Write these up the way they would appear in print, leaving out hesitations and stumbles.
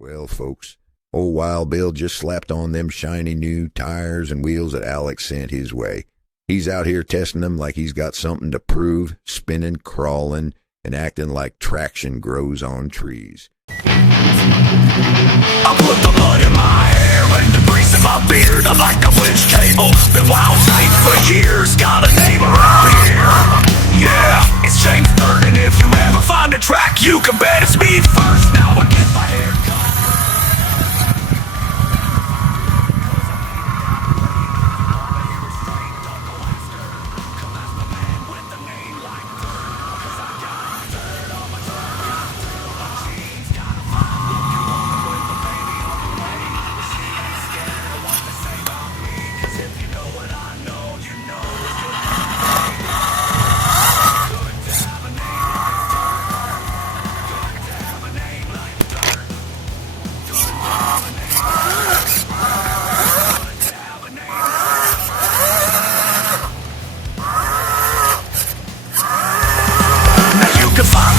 Well, folks, old Wild Bill just slapped on them shiny new tires and wheels that Alex sent his way. He's out here testing them like he's got something to prove, spinning, crawling, and acting like traction grows on trees. I put the mud in my hair and the grease in my beard. I'm like a winch cable, been wound tight for years. Got a name around here. Yeah, it's James Third, and if you ever find a track, you can bet it's me first. Now I get my hair cut.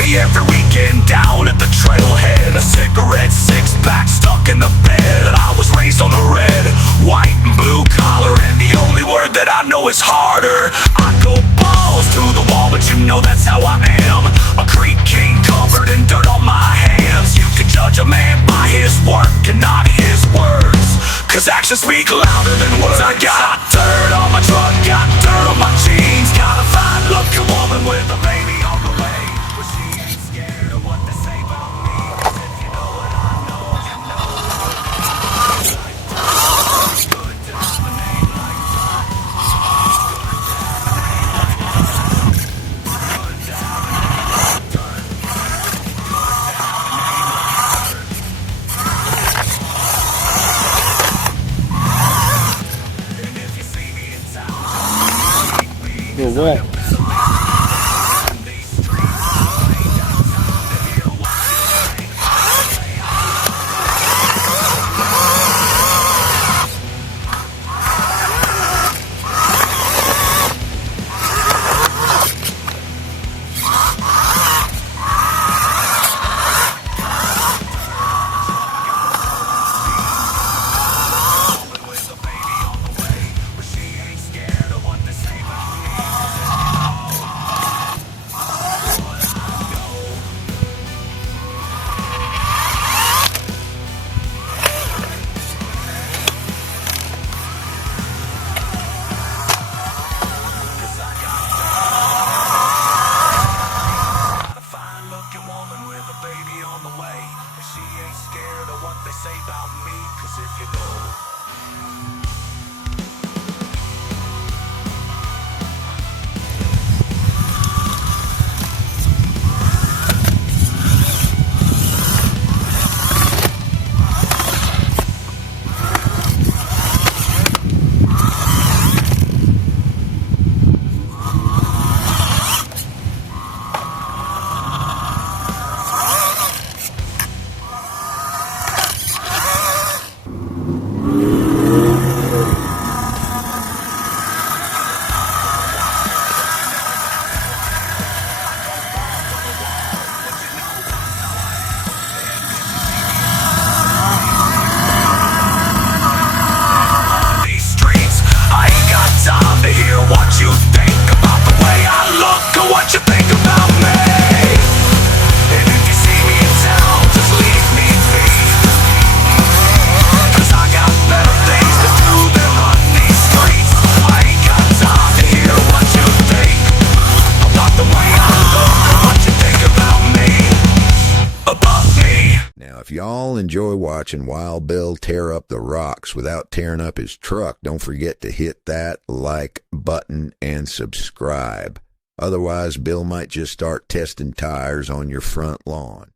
Every weekend down at the trailhead, a cigarette, six-pack stuck in the bed. I was raised on the red, white, and blue collar, and the only word that I know is harder. I go balls to the wall, but you know that's how I am. A creek king covered in dirt on my hands. You can judge a man by his work and not his words, cause actions speak louder than words. I got dirt on my truck, got dirt on my jeans. Got a fine-looking woman with a baby on the way. What? If y'all enjoy watching Wild Bill tear up the rocks without tearing up his truck, don't forget to hit that like button and subscribe. Otherwise, Bill might just start testing tires on your front lawn.